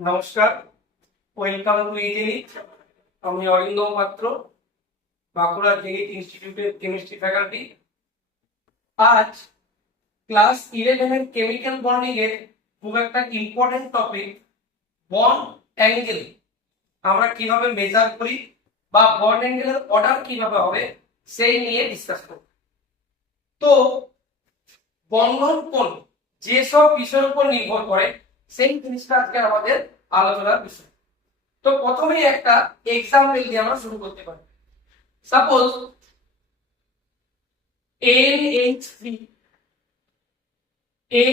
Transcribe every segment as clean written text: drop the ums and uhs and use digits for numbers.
নমস্কার, welcome to ইজেনিট। আমি অরিন্দম পাত্র, বাঁকুড়া জেনিট ইনস্টিটিউটের কেমিস্ট্রি ফ্যাকাল্টি। আজ ক্লাস 11 এর কেমিক্যাল বন্ডিং এর খুব একটা ইম্পর্টেন্ট টপিক বন্ড অ্যাঙ্গেল আমরা কিভাবে মেজার করি বা বন্ড অ্যাঙ্গেলের অর্ডার কিভাবে হবে সেই নিয়ে ডিসকাস করব। তো বন্ধন কোণ যেসব বিষয়ের উপর নির্ভর করে সেই জিনিসটা আজকে আমাদের আলোচনার বিষয়। তো প্রথমেই একটা এক্সাম্পল দিয়ে আমরা শুরু করতে পারি। সাপোজ NH3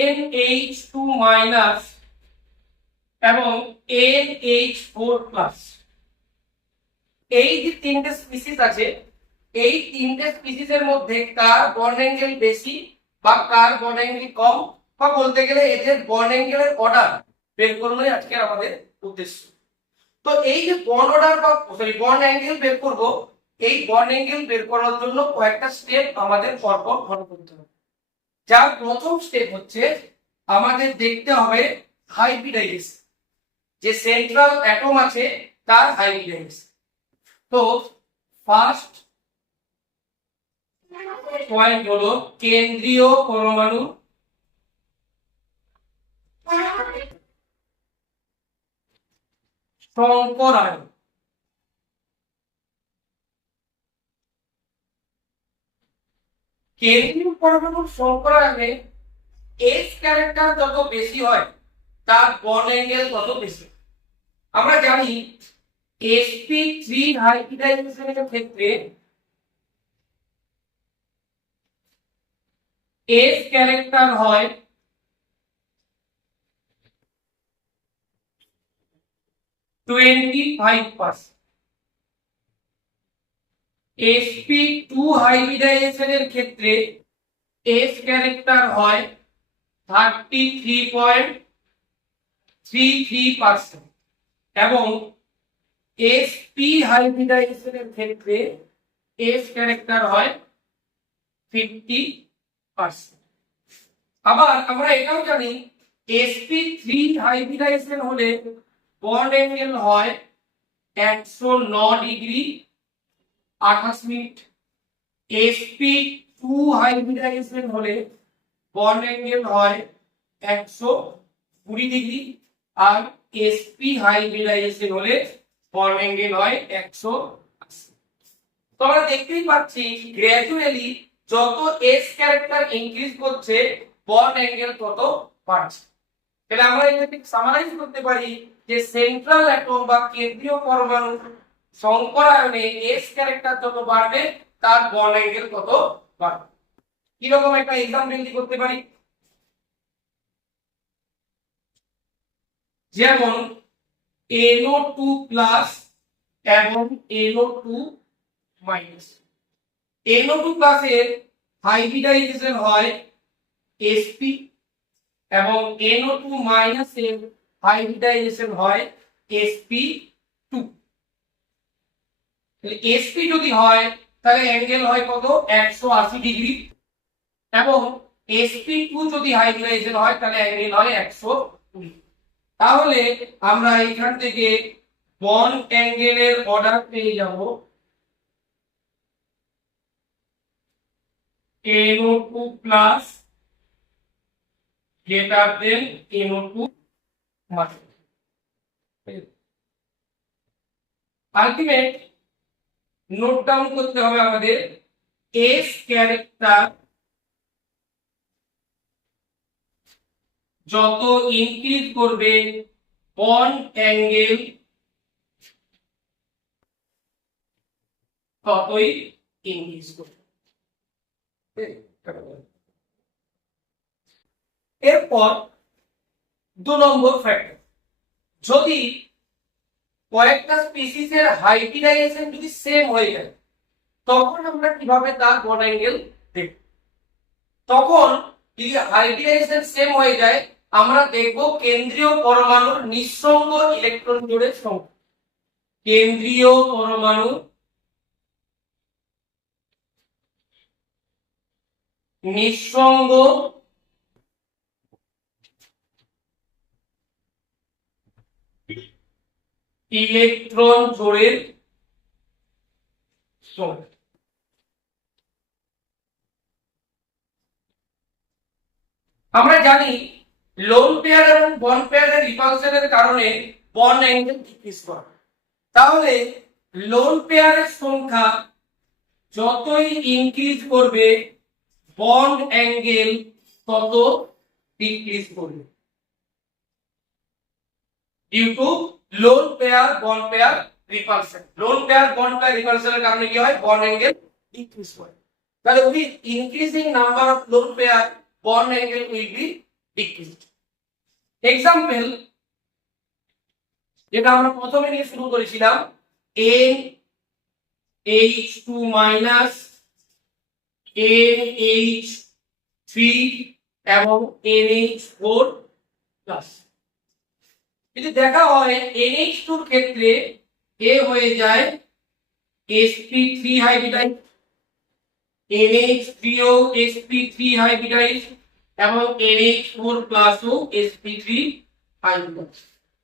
NH2 মাইনাস এবং NH4 প্লাস, এই যে তিনটে স্পিসিস আছে, এই তিনটে স্পিসিসের মধ্যে কার বন্ড অ্যাঙ্গেল বেশি বা কার বন্ড অ্যাঙ্গেল কম, বা বলতে গেলে এদের বন্ড অ্যাঙ্গেলের অর্ডার বের করানোই আজকে আমাদের উদ্দেশ্য। তো এই যে বন্ড অর্ডার বা বন্ড অ্যাঙ্গেল বের করব, এই বন্ড অ্যাঙ্গেল বের করার জন্য কয়েকটা স্টেপ আমাদের পরপর ফলো করতে হবে। যার প্রথম স্টেপ হচ্ছে আমাদের দেখতে হবে হাইব্রিডাইজেশন, যে সেন্ট্রাল অ্যাটম আছে তার হাইব্রিডাইজেশন। তো ফার্স্ট পয়েন্ট হলো কেন্দ্রীয় পরমাণু সংকরায়ন। কেন্দ্রীয় পরমাণুর সংকরায়নে এস ক্যারেক্টার যত বেশি হয় তার বন্ড অ্যাঙ্গেল তত বেশি। আমরা জানি sp3 হাইব্রিডাইজেশনের ক্ষেত্রে এস ক্যারেক্টার হয় 25%, sp2 হাইব্রিডাইজেশনের ক্ষেত্রে এস ক্যারেক্টার হয় 33.33% এবং sp হাইব্রিডাইজেশনের ক্ষেত্রে এস ক্যারেক্টার হয় 50%। আবার আমরা এটাও জানি sp3 হাইব্রিডাইজেশন হলে বন্ড অ্যাঙ্গেল হয় 109 ডিগ্রি 28 মিনিট, sp2 হাইব্রিডাইজেশন হলে বন্ড অ্যাঙ্গেল হয় 120 ডিগ্রি, আর sp হাইব্রিডাইজেশন হলে বন্ড অ্যাঙ্গেল হয় 180। তো আমরা দেখতেই পাচ্ছি গ্র্যাজুয়ালি যত এস ক্যারেক্টার ইনক্রিজ করছে বন্ড অ্যাঙ্গেল তত বাড়ছে। তাহলে আমরা এটাকে সামারাইজ করতে পারি যে সেন্ট্রাল অ্যাটম বা কেন্দ্রীয় পরমাণু সংকরায়নে এস ক্যারেক্টার যত বাড়বে তার বন্ড অ্যাঙ্গেল তত বাড়বে। কি রকম একটা एग्जांपल কি করতে পারি, যেমন NO2 প্লাস এবং NO2 মাইনাস। NO2 প্লাসের হাইব্রিডাইজেশন হয় sp এবং NO2 মাইনাসের হাইব্রিডাইজেশন হয় sp2। তাহলে sp যদি হয় তাহলে অ্যাঙ্গেল হয় কত, 180 ডিগ্রি, এবং sp2 যদি হাইব্রিডাইজেশন হয় তাহলে অ্যাঙ্গেল হয় 120। তাহলে আমরা এখান থেকে বন্ড অ্যাঙ্গেলের অর্ডার পেয়ে যাব NO2 plus greater than NO2 minus. Ultimate note down করতে হবে আমাদের, এস ক্যারেক্টার যত ইনক্রিজ করবে বন্ড অ্যাঙ্গেল ততই ইনক্রিজ করবে। এরপর 2 নম্বর ফ্যাক্টর, যদি কয়েকটা স্পিসিসের হাইব্রিডাইজেশন যদি সেম হয়ে যায় তখন আমরা কিভাবে তার বন্ড অ্যাঙ্গেল দেখব। তখন যদি হাইব্রিডাইজেশন সেম হয়ে যায় আমরা দেখব কেন্দ্রীয় পরমাণুর নিঃসঙ্গ ইলেকট্রন জোড়ের সংখ্যা। কেন্দ্রীয় পরমাণু নিঃসঙ্গ ইলেকট্রন জোড়ের সংখ্যা। আমরা জানি লোন পেয়ার এবং বন্ড পেয়ারের রিপালশনের কারণে বন্ড অ্যাঙ্গেল ডিক্রিজ করে। তাহলে লোন পেয়ারের সংখ্যা যতই ইনক্রিজ করবে বন্ড অ্যাঙ্গেল তত ডিক্রিজ করবে due to lone pair bond pair repulsion. Lone pair bond pair রিপালশনের কারণে কি হয়? বন্ড অ্যাঙ্গেল ডিক্রিজ করে। তাহলে with increasing number of lone pair bond angle will be decreased. Example যেটা আমরা প্রথমে নিয়ে শুরু করেছিলাম NH2 minus NH3 এবং NH4 plus। যদি দেখা হয় NH2 এর ক্ষেত্রে A হয়ে যায় sp3 হাইব্রিডাইজ, NH3 ও sp3 হাইব্রিডাইজ এবং NH4 প্লাস ও sp3 হাইব্রিডাইজ।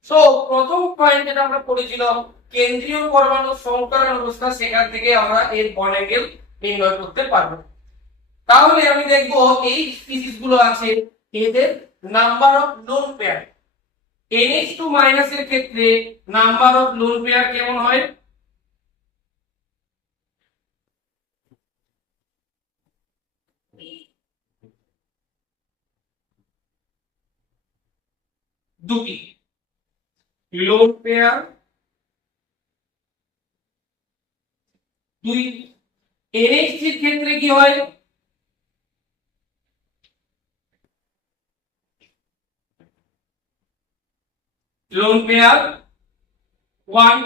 সো প্রথম পয়েন্ট যেটা আমরা পড়েছিলাম কেন্দ্রীয় পরমাণু সংকরণ অবস্থা, সেখান থেকে আমরা এর বন্ড অ্যাঙ্গেল নির্ণয় করতে পারবো। তাহলে আমি দেখব এই স্পিসিস গুলো আছে এদের number of lone pair. NH2 minus এর ক্ষেত্রে নাম্বার অফ লোন পেয়ার কেমন হয়? দুটি লোন পেয়ার দুই। NH3 এর ক্ষেত্রে কি হয়? লোন পেয়ার 1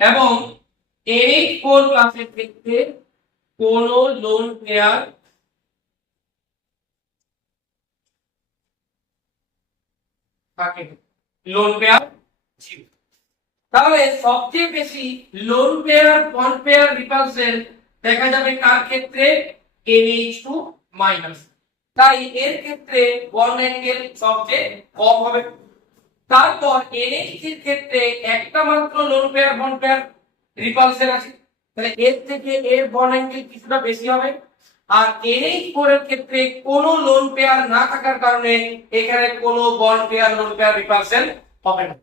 এবং NH4 প্লাস এর ক্ষেত্রে কোন লোন পেয়ার থাকে, লোন পেয়ার 0। তাহলে সবচেয়ে বেশি loan pair bond pair repulsion দেখা যাবে কার ক্ষেত্রে? NH2 minus. তাই এর ক্ষেত্রে বন্ড অ্যাঙ্গেল সবচেয়ে কম হবে। তারপর NH3 এর ক্ষেত্রে একটা মাত্র loan pair bond pair repulsion আছে, তাহলে এর থেকে এর বন্ড অ্যাঙ্গেল কিছুটা বেশি হবে। আর NH4 এর ক্ষেত্রে কোনো লোন পেয়ার না থাকার কারণে এখানে কোনো bond pair lone pair repulsion হবে না,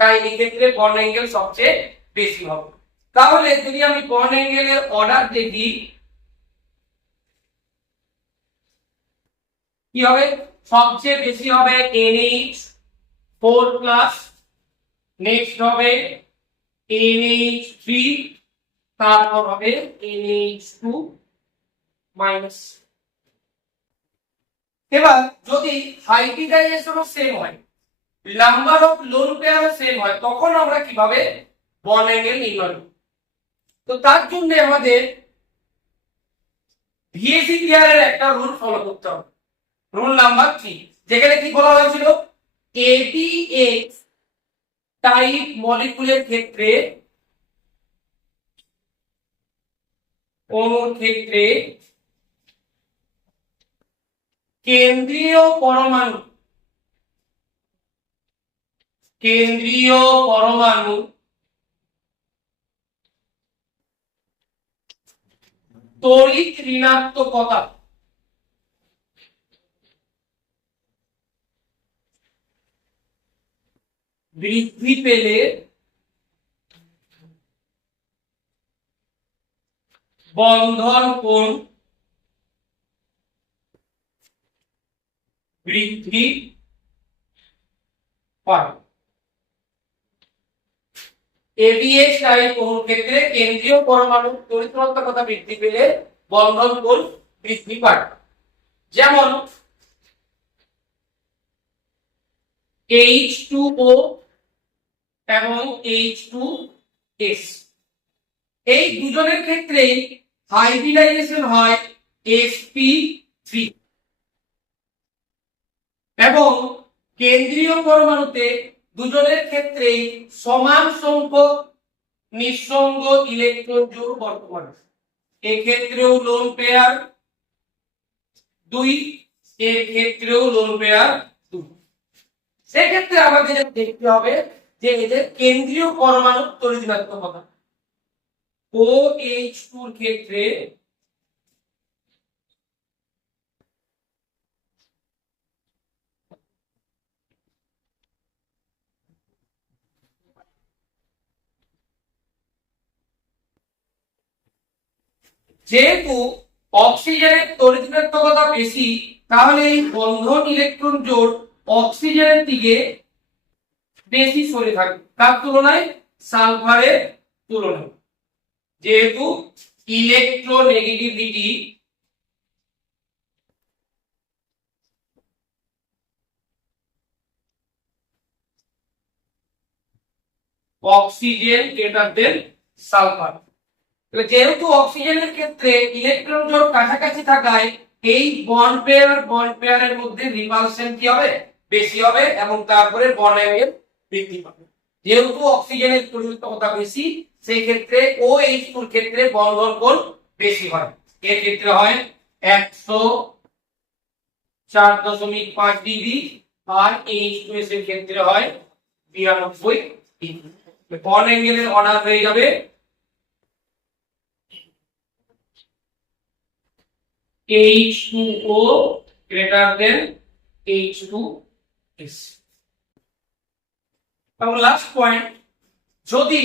তাই এই ক্ষেত্রে বন্ড অ্যাঙ্গেল সবচেয়ে বেশি হবে। তাহলে যদি আমি বন্ড অ্যাঙ্গেলের অর্ডার দেখি কি হবে? সবচেয়ে বেশি হবে NH4 প্লাস, নেক্সট হবে NH3, তারপর হবে NH2 মাইনাস। এবার যদি হাইব্রিডাইজেশনও সেম হয়, নাম্বার অফ লোন পেয়ারও সেম হয়, তখন আমরা কিভাবে বন্ড অ্যাঙ্গেল নির্ণয় করব? তো তার জন্য আমাদের ভিএসি থিওরের একটা রুল ফলো করতে হবে, রুল নাম্বার 3, যেখানে কি বলা হয়েছিল? ABX টাইপ মলিকুলের ক্ষেত্রে অণুর ক্ষেত্রে কেন্দ্রীয় পরমাণু তড়িৎ ঋণাত্মকতা বৃদ্ধি পেলে বন্ধন কোণ বৃদ্ধি পায়। এবিএক্স টাইপ অণুর ক্ষেত্রে কেন্দ্রীয় পরমাণু তড়িৎ ঋণাত্মকতা বৃদ্ধি পেলে বন্ধন কোণ বৃদ্ধি পায়। যেমন H2O এবং H2S, এই দুজনের ক্ষেত্রে হাইব্রিডাইজেশন হয় sp3 এবং কেন্দ্রীয় পরমাণুতে দুজনের ক্ষেত্রে সমান সংখ্যক নিঃসঙ্গ ইলেকট্রন জোড় বর্তমান। এই ক্ষেত্রেও লোন পেয়ার 2, এর ক্ষেত্রেও লোন পেয়ার 2। সেক্ষেত্রে আমাদের দেখতে হবে যে এদের কেন্দ্রীয় পরমাণু তড়িৎ ঋণাত্মকতা। OH2 এর ক্ষেত্রে যেহেতু অক্সিজেনের তড়িৎ ঋণাত্মকতা বেশি, তাহলে এই বন্ধন ইলেকট্রন জোড় অক্সিজেনের দিকে বেশি সরে থাকবে তার তুলনায় সালফারের তুলনায়। যেহেতু electronegativity oxygen greater than sulphur, যেহেতু অক্সিজেনের ক্ষেত্রে ইলেকট্রন জোড় কাছাকাছি থাকায় এই বন্ড পেয়ারের মধ্যে রিপালশন কি হবে, বেশি হবে, এবং তারপরে বন্ড অ্যাঙ্গেল বৃদ্ধি পাবে। যেহেতু অক্সিজেনের তড়িৎকতা বেশি, সেই ক্ষেত্রে OH2 এর ক্ষেত্রে বন্ধন কোণ বেশি হয়। এর ক্ষেত্রে হয় 104.5 ডিগ্রি, আর H2 এর ক্ষেত্রে হয় 92 ডিগ্রি। বন্ড অ্যাঙ্গেলের অর্ডার হয়ে যাবে H2O greater than H2S। তাহলে লাস্ট পয়েন্ট, যদি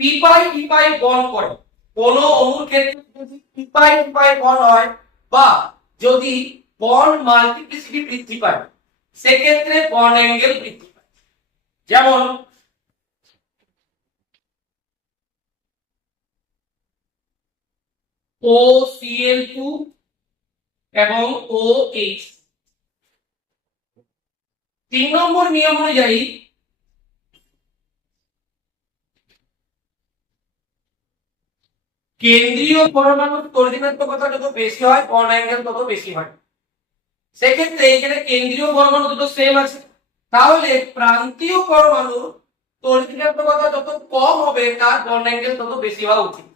পি পাই বন্ড করে কোন অণুর ক্ষেত্রে, যদি পি পাই বন্ড হয় বা যদি বন্ড মাল্টিপ্লিসিটি বৃদ্ধি পায়, সেক্ষেত্রে বন্ড অ্যাঙ্গেল বৃদ্ধি পায়। যেমন OCl2 এবং OH। 3 নম্বর নিয়ম অনুযায়ী কেন্দ্রীয় পরমাণুর তড়িৎ ঋণাত্মকতা যত বেশি হয়, বন্ড অ্যাঙ্গেল তত বেশি হয়। সেক্ষেত্রে এখানে কেন্দ্রীয় পরমাণু দুটো সেম আছে, তাহলে প্রান্তীয় পরমাণু তড়িৎ ঋণাত্মকতা যত কম হবে, তার বন্ড অ্যাঙ্গেল তত বেশি হওয়া উচিত।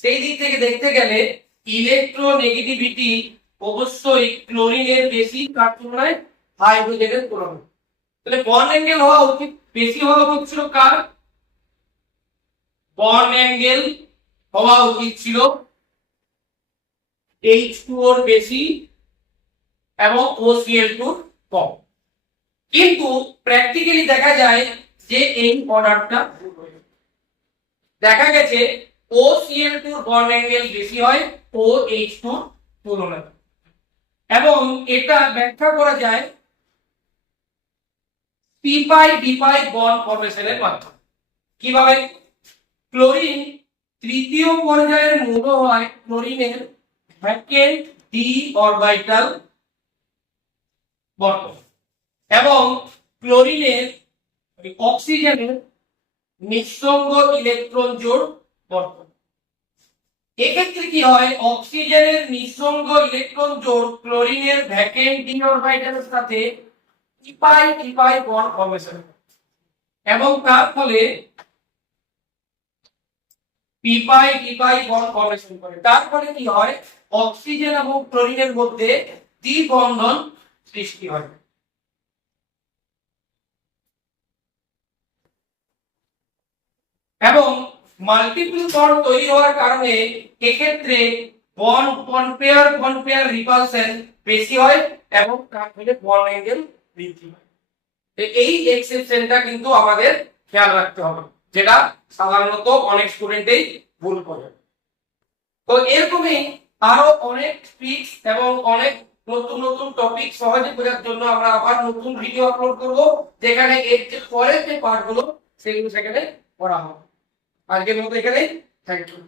সেই দিক থেকে দেখতে গেলে ইলেকট্রোনেগেটিভিটি অবশ্যই ক্লোরিনের বেশি, তার তুলনায় হাইড্রোজেনের তুলনায়। তাহলে বন্ড অ্যাঙ্গেল হওয়া উচিত বেশি, হওয়া উচিত ছিল কার, বন্ড অ্যাঙ্গেল হওয়া উচিত ছিল H2O এর বেশি এবং OCl2 কম। কিন্তু প্র্যাকটিক্যালি দেখা যায় যে এই অর্ডারটা ভুল হয়ে দেখা গেছে OCl2 এর বন্ড অ্যাঙ্গেল বেশি হয় OH2 তুলনায়, এবং এটা ব্যাখ্যা করা যায় পি পাই বন্ড ফরমেশনের মাধ্যমে। কিভাবে? ক্লোরিন তৃতীয় পর্যায়ের মৌল হয় ক্লোরিনের ভ্যাকেন্ট ডি অরবিটাল বর্তমান, এবং ক্লোরিনের অক্সিজেনের নিঃসঙ্গ ইলেকট্রন জোড় বর্তমান। এক্ষেত্রে কি হয়, অক্সিজেনের নিঃসঙ্গ ইলেকট্রন জোড় ক্লোরিনের ভ্যাকেন্ট ডি অরবিটালের সাথে পি পাই বন্ড ফরমেশন, এবং তার ফলে পি পাই বন্ড ফরমেশন করে। তার ফলে কি হয়, অক্সিজেন এবং ক্লোরিনের মধ্যে দ্বিবন্ধন সৃষ্টি হয়। এবং মাল্টিপল বন্ড তৈরি হওয়ার কারণে এক্ষেত্রে বন্ড পেয়ার রিপালশন বেশি হয়, এবং তার ফলে বন্ড অ্যাঙ্গেল বৃদ্ধি হয়। এই এক্সেপশনটা কিন্তু আমাদের খেয়াল রাখতে হবে, যেটা সাধারণত অনেক স্টুডেন্টই ভুল করে। তো এরকমই আরো অনেক ট্রিক্স এবং অনেক নতুন নতুন টপিক সহজে বোঝার জন্য আমরা আবার নতুন ভিডিও আপলোড করব, যেখানে এর যে পরের যে পার্টগুলো সেগুলো সেখানে করা হবে। আজকের মতো এখানে, থ্যাংক ইউ।